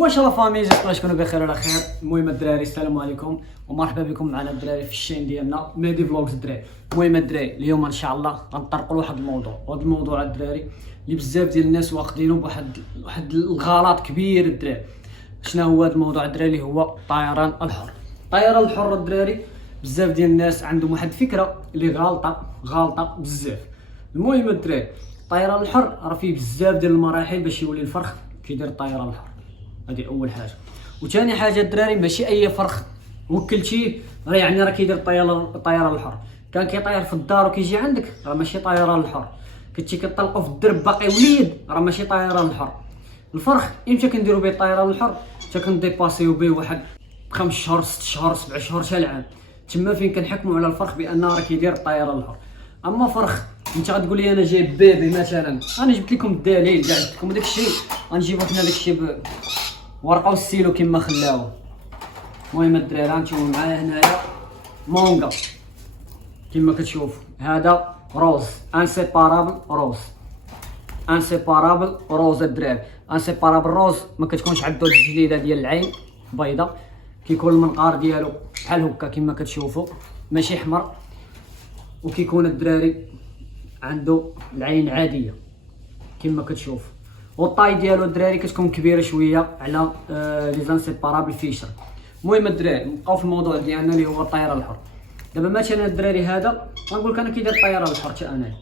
واش لا فامي جيسبر تكونوا بخير على خير. المهم الدراري السلام عليكم ومرحبا بكم معنا الدراري في الشين ديالنا مهدي فلوجز الدراري. المهم الدراري اليوم ان شاء الله غنطرقوا لواحد الموضوع، وهذا الموضوع الدراري اللي بزاف ديال الناس واخدينه بواحد الغلط كبير الدراري. شنو هو هذا الموضوع الدراري؟ اللي هو الطيران الحر. الطيران الحر الدراري بزاف ديال الناس عندهم واحد الفكره اللي غالطه بزاف. المهم الدراري الطيران الحر راه فيه بزاف ديال المراحل باش يولي الفرخ كيدير الطيران الحر. هذه اول حاجه. وثاني حاجه الدراري ماشي اي فرخ وكلتيه راه يعني راه كيدير الطيران الحر. كان كيطير في الدار وكيجي عندك راه ماشي طيران الحر. كنتي كطلقوا في الدرب باقي وليد راه ماشي طيران الحر. الفرخ امتى كنديروا به الطيران الحر؟ حتى كنديباسيو به واحد 5 شهور 6 شهور 7 شهور حتى العام. تما فين كنحكموا على الفرخ بانه راه كيدير الطيران الحر. اما فرخ انت غتقول لي انا جايب بيبي مثلا، انا جبت لكم الدليل كاع جبت لكم داك الشيء، غنجيبو حنا داك الشيء ورقه وستيلو كما خلاوه. المهم الدراري غنشوفوا معايا هنايا مونغا كما كتشوفوا. هذا روز انسيبارابل روز الدراري. انسيبارابل روز ما كتكونش عنده الجليده ديال العين بيضه، كيكون المنقار ديالو بحال هكا كما كتشوفوا ماشي احمر، وكيكون الدراري عنده العين عاديه كما كتشوف. والطاي ديالو الدراري كتكون كبيره شويه على لي زانسيبارابل فيشر. المهم الدراري نبقاو في الموضوع ديالنا اللي هو الطيران الحر. دابا مثلا الدراري هذا غنقول لك انا كيدير الطيران الحر، حتى انا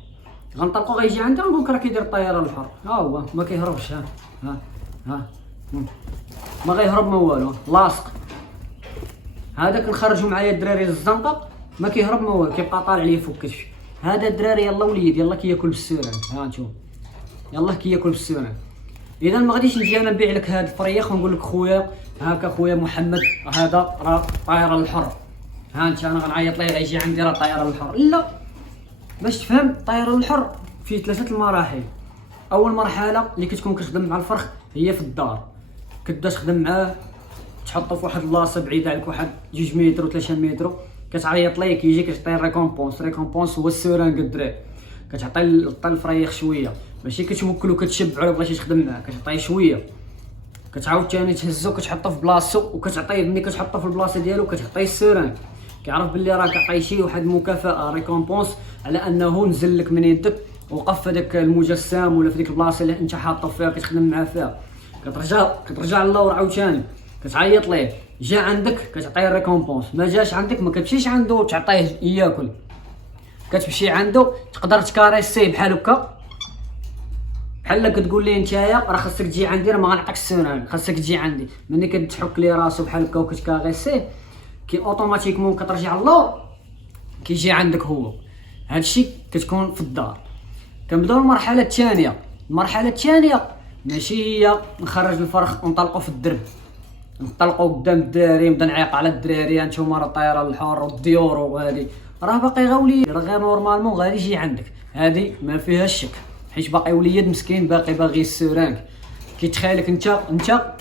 غنطلقو غيجي عندي غنقول لك راه كيدير الطيران الحر. ها هو ما كيهربش، ها ما غيهرب ما والو، لاصق. هذا كنخرجوا معايا الدراري للزنقه ما كيهرب ما والو، كيبقى طالع ليا فوق كتفي. هذا الدراري يلا وليد يلا كياكل بالسوران، ها نشوف يلا كياكل بالسوران. اذا ما غاديش نجي انا نبيع لك هذا الفريخ ونقول لك خويا هاكا خويا محمد هذا راه الطيران الحر، ها انت انا غنعيط ليه غيجي عندي راه الطيران الحر. لا، باش تفهم الطيران الحر فيه 3 المراحل. اول مرحله اللي كتكون كتخدم مع الفرخ هي في الدار، كتبدا تخدم معاه تحطو في واحد البلاصه بعيده عليك واحد 2 متر و 3 متر، كتعيط ليه كيجي كتعطيه ريكومبونس هو السورانك الدراري. كتعطي الفريخ شويه ماشي كتوكلو كتشبعو بغيتي تخدم معاه، كتعطيه شويه كتعاود ثاني تهزو كتحطو في بلاصتو وكتعطيه. ملي كتحطو في البلاصه ديالو كتعطيه السورانك، كيعرف باللي راك عطيه شي واحد المكافاه ريكومبونس على انه نزل لك من يدك وقف في داك المجسم ولا في ديك البلاصه اللي انت حاطو فيها كتخدم معاه فيها. كترجع للور عاوتاني كتعيط ليه، جا عندك كتعطيه الريكومبونس، ما جاش عندك ما كتمشيش عنده تعطيه ياكل، كتمشي عنده تقدر تكاريسيه بحال هكا بحال كتقول ليه نتايا راه خاصك تجي عندي، راه ما غنعطيك السنان، خاصك تجي عندي. ملي كتحك ليه راسو بحال هكا وكتكاريسيه كي اوتوماتيكمون كترجع للور كيجي عندك هو. هادشي كتكون في الدار. كنبداو المرحله الثانيه. المرحله الثانيه ماشي هي نخرج الفرخ ونطلقوا في الدرب نطلقوا قدام الدراري نبدا نعيق على الدراري انتوما راه الطيران الحر والديور وهادي، راه باقي غاولي راه غير نورمالمون غادي يجي عندك. هادي ما فيهاش شك حيت باقي وليد مسكين باغي السورانك. كيتخيلك انت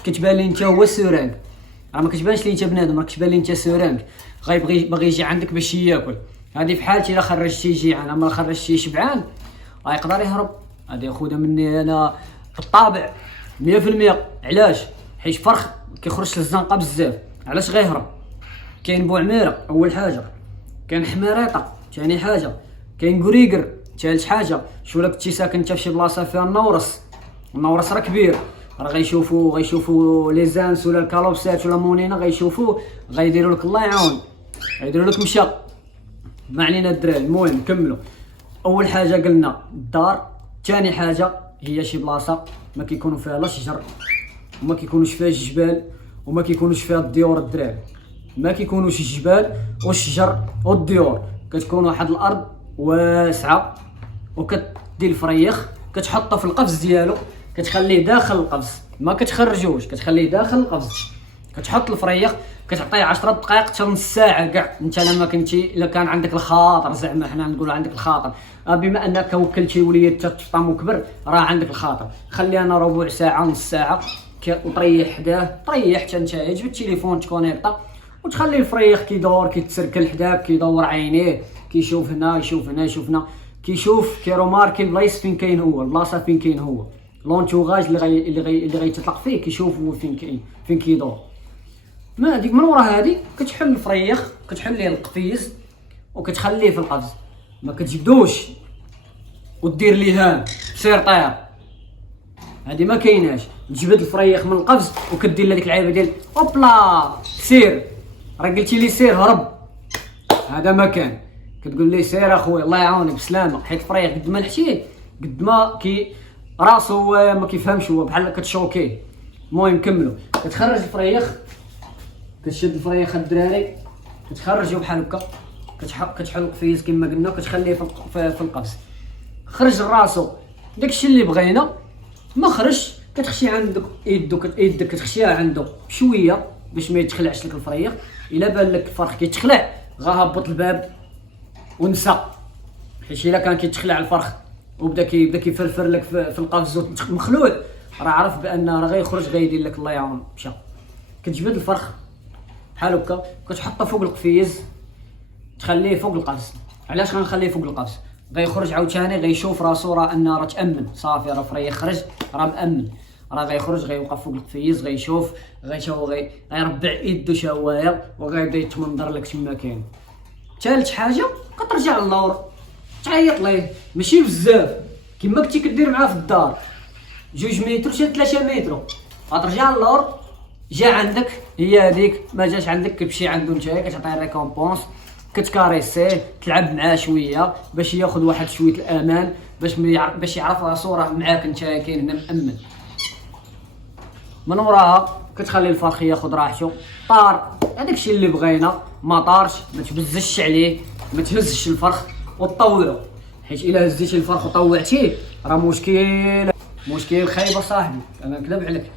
كتبان لي انت هو السورانك، راه ما كتبانش لي انت بنادم، راه كتبان لي انت سورانك باغي يجي عندك باش ياكل. هادي في حالتي الا خرجتي جيعان، اما خرجتي شبعان راه يقدر يهرب. هادي خذها مني انا بالطابع 100%. علاش؟ حيت فرخ كيخرج للزنقه بزاف. علاش غيهرب؟ كاين بوعميره اول حاجه، كاين حميريطه ثاني حاجه، كاين كوريكر ثالث حاجه. شو لك كنتي ساكن انت فشي بلاصه فيها النورس راه كبير، راه غيشوفوا لي زانس ولا الكالوبسات ولا مونينا غيشوفوه غيديروا لك الله يعاون غيديروا لك مشى. ما علينا الدراري. المهم نكملوا. اول حاجه قلنا الدار، ثاني حاجه هي شي بلاصه ما كيكونوا فيها لا شجر وما كيكونوش فيها الجبال وما كيكونوش فيها الديور الدراري. ما كيكونوش الجبال والشجر والديور، كتكون واحد الارض واسعه وكدي الفريخ كتحطه في القفص ديالو، كتخليه داخل القفص ما كتخرجوش، كتخليه داخل القفص. كتحط الفريخ كتعطيه 10 دقائق حتى نص ساعه كاع. انت لما كنتي الا كان عندك الخاطر، زعما حنا نقولوا عندك الخاطر، بما انك وكلتي وليد تطام وكبر راه عندك الخاطر، خلي انا ربع ساعه نص ساعه وتريح حداه، تريح حتى نتايا تجيب التليفون تكونيكطا وتخلي الفريخ كيدور كيتسركل حداك، كيدور عينيه كيشوف هنا يشوف هنا يشوف هنا، كيشوف كيروماركي البلايص فين كاين هو، البلاصه فين كاين هو. لونتوغاج اللي غيتطلق فيه كيشوفوا فين كيدور. ما ديك من ورا هادي كتحل الفريخ، كتحل ليه القفيز وكتخليه في القفز، ما كتجبدوش ودير ليه سير طير، هادي ما كايناش. تجبد الفريخ من القفز وكدير لهاديك العيبه ديال اوبلا سير، راه قلتي لي سير هرب، هذا ما كان. كتقول ليه سير اخويا الله يعاونك بسلامه، حيت الفريخ قد ما لحتيه قد ما راسو ما كيفهمش، هو بحال كتشوكيه. المهم كملوا. كتخرج الفريخ، كتشد الفريخ الدراري كتخرجو بحال هكا، كتحل القفيز كما قلنا، كتخليه في القفز. خرج راسو داكشي اللي بغينا، ما خرج كتخشي عندك يدك كتخشيها عنده بشويه باش ما يتخلعش لك الفريخ. الا بان لك الفرخ كيتخلع غهبط الباب ونسى، حيت الا كان كيتخلع الفرخ وبدا كيفرفر لك في القفز مخلوع، راه عرف بان راه غيخرج غيدير لك الله يعاون مشى. كتجبد الفرخ بحال هكا، كتحطه فوق القفيز، تخليه فوق القفز. علاش غنخليه فوق القفز؟ غيخرج عاوتاني غيشوف راسو راه تامن صافي، راه فريخ خرج راه مامن، راه غيخرج غيوقف فوق القفيز غيشوف غيربع يدو شوايه وغيبدا يتمنظر لك تما كاين. ثالث حاجه كترجع للور تعيط ليه، ماشي بزاف كما كنتي كدير معاه في الدار 2 متر حتى 3 متر، غترجع للور. جا عندك هي هذيك، ما جاش عندك كتمشي عنده نتايا كتعطيه ريكومبونس، كتكاريسيه تلعب معاه شويه باش ياخذ واحد شويه الامان، باش يعرف راسو راه معاك نتايا كاين هنا مامن. من وراها كتخلي الفرخ ياخذ راحته، طار هذاك الشيء اللي بغينا، ما طارش ما تبزش عليه، ما تهزش الفرخ وتطوعه، حيت الا هزيتي الفرخ وطوعتيه راه مشكل خايبه صاحبي. انا نكذب عليك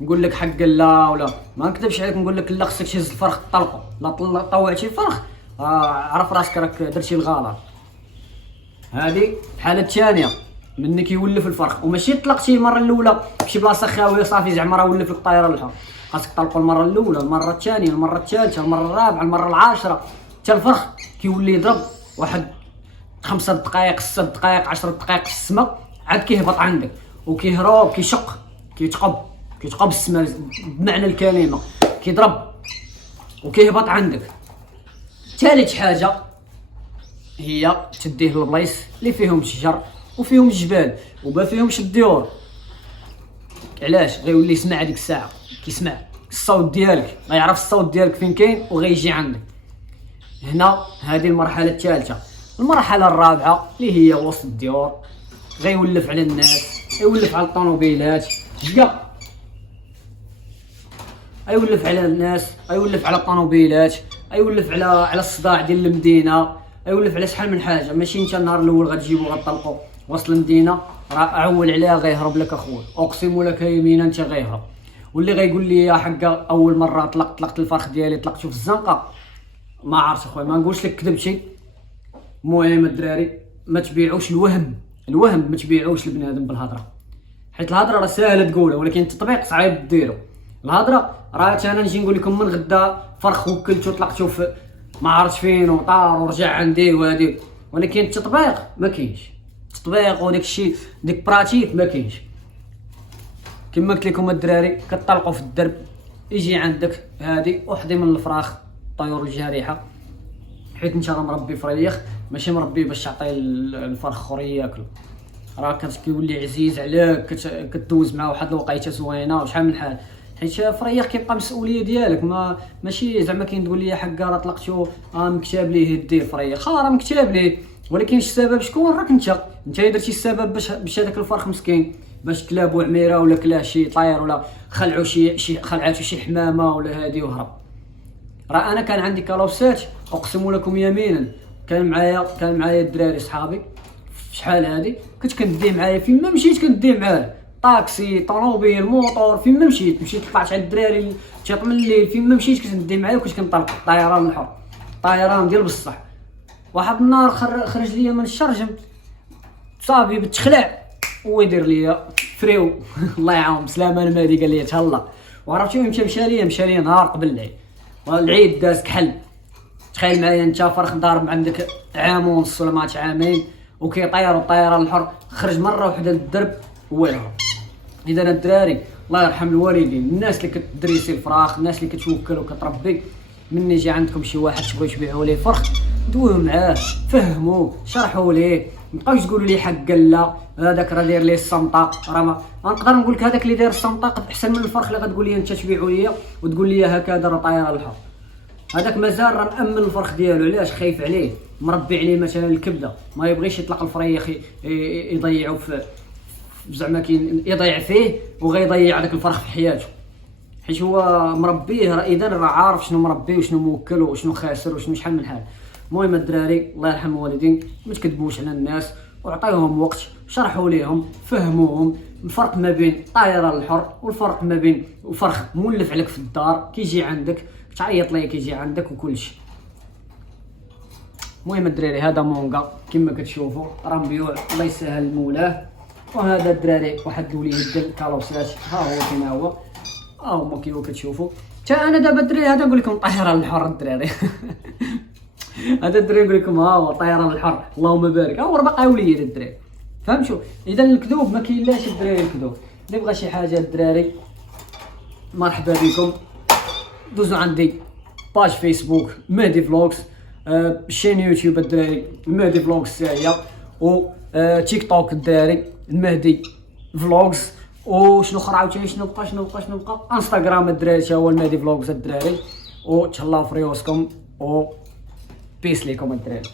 نقول لك حق لا ولا ما نكذبش عليك، نقول لك لا خصك تهز الفرخ طلقه، لا طوعتي الفرخ عرف راسك راك درتي الغلط. هذه الحاله الثانيه مني كيولف الفرخ، وماشي طلقتيه المره الاولى بشي بلاصه خاويه صافي زعما راه ولف لك الطايره للحر، خاصك تطلقوا المره الاولى، المره الثانيه، المره الثالثه، المره الرابعه، المره العاشره، حتى الفرخ كيولي يضرب واحد 5 دقائق 6 دقائق 10 دقائق في السماء، عاد كيهبط عندك وكيهرب كيشق كيتقب السماء بمعنى الكلمه، كيضرب وكيهبط عندك. ثالث حاجه هي تديه للبلايص اللي فيهم الشجر وفيهم الجبال وما فيهمش الديور. علاش؟ غيولي يسمع هذيك الساعه، كيسمع الصوت ديالك، غيعرف الصوت ديالك فين كاين وغيجي عندك. هنا هذه المرحله الثالثه. المرحله الرابعه اللي هي وسط الديور، غيولف على الناس، يولف على الطوموبيلات، يولف على الناس، يولف على الطوموبيلات، يولف على الصداع ديال المدينه، يولف على شحال من حاجه. ماشي انت النهار الاول غتجيبو غتطلقوا وسط المدينه، راه عول عليها غيهرب لك اخويا، اقسم لك يمينا انت غيهرب. واللي غيقول لي يا حقا اول مره طلقت الفرخ ديالي طلقته في الزنقه، ما عرفتش اخويا، ما نقولش لك كذبتي. المهم الدراري ما تبيعوش الوهم ما تبيعوش لبنادم بالهضره، حيت الهضره راه ساهله تقولها ولكن التطبيق صعيب ديرو. الهضره راه انا نجي نقول لكم من غدا فرخ وكلته طلقته في ما عرفتش فين وطار ورجع عندي وهادي، ولكن التطبيق ما كاينش، التطبيق وداك الشيء ديك براتيك ما كاينش. كما قلت لكم الدراري كتطلقوا في الدرب، يجي عندك هادي وحدي من الفراخ الطيور الجارحه، حيت انت راه مربي فريخ ماشي مربي باش تعطي الفرخ اخرى ياكلو، راه كيولي عزيز عليك، كدوز معاه واحد الوقيته زوينه وشحال من حال، حيت فريخ كيبقى مسؤوليه ديالك. ماشي زعما كاين تقول لي حقا راه طلقتو مكتاب ليه دير فريخ، راه مكتاب ليه، ولكن السبب شكون؟ راك انت درتي السبب باش هذاك الفرخ مسكين باش كلابو عميره ولا كلاه شي طاير ولا خلعاتو شي حمامه ولا هادي وهرب. راه انا كان عندي كالوسات اقسم لكم يمينا، كان معايا الدراري صحابي شحال هادي، كنت كندي معايا فين ما مشيت، كندي معاه طاكسي طوموبيل موطور، فين ما مشيت طلعت على الدراري تيط من الليل، فين ما مشيت كنت ندي معايا وكنت كنطلق طيران الحر، طيران ديال بصح. واحد النهار خرج ليا من الشرجم صافي بتخلع ويدير ليا فريو الله يعاون بسلامه المهدي، قال لي تهلا. وعرفتي وين مشى ليا نهار قبل العيد داز كحل. تخيل معايا انت فرخ ضارب عندك عام ونص ولا ما عامين وكيطير الطيران الحر، خرج مره واحده للدرب هو يهرب. اذا الدراري الله يرحم الوالدين، الناس اللي كتدريسي الفراخ، الناس اللي كتوكل وكتربي، من يجي عندكم شي واحد تبغيو تبيعوا ليه فرخ دويو معاه، فهموه، شرحوا ليه، مابقاوش تقولوا لي حق لا هذاك راه داير ليه الصمطه، راه ما نقدر نقول لك هذاك اللي داير الصمطه قد احسن من الفرخ اللي غتقول لي انت تبيعوا ليا وتقول لي هكذا راه طاير على الحر. هذاك مازال راه مأمن الفرخ ديالو، علاش؟ خايف عليه، مربي عليه مثلا الكبده، ما يبغيش يطلق الفريخ يضيعوا في زعما كاين يضيع فيه وغيضيع داك الفرخ في حياته، حيت هو مربيه. اذا راه عارف شنو مربي وشنو موكل وشنو خاسر وشنو شحال من حاجه. المهم الدراري الله يرحم الوالدين ما تكذبوش على الناس وعطيوهم وقت، شرحوا ليهم، فهموهم الفرق ما بين طايره الحر والفرق ما بين فرخ مولف عليك في الدار كيجي عندك تعيط ليه كيجي عندك وكل شيء. المهم الدراري هذا مونغا كما كتشوفوا راه مبيوع الله يسهل مولاه. وهذا الدراري واحد وليه ديال الكالوسات، ها هو فين هو، ها هما كيما كتشوفوا. حتى انا دابا الدراري هذا نقول لكم طايره الحر الدراري هذا الدراري نقول لكم ها هو طايره الحر اللهم بارك، ها هو راه باقي وليد الدراري، فهمتوا؟ اذا الكذوب ما كاينلاش الدراري، الكذوب اللي بغى شي حاجه الدراري مرحبا بكم، دوزوا عندي باج فيسبوك مهدي فلوكس، شين يوتيوب الدراري مهدي فلوكس هي، و تيك توك الدراري المهدي فلوكس، وشنو اخر عاوتاني شنو بقى انستغرام الدراري تا هو المهدي فلوكس الدراري. و تهلاو في ريوسكم و بيس ليكم الدراري.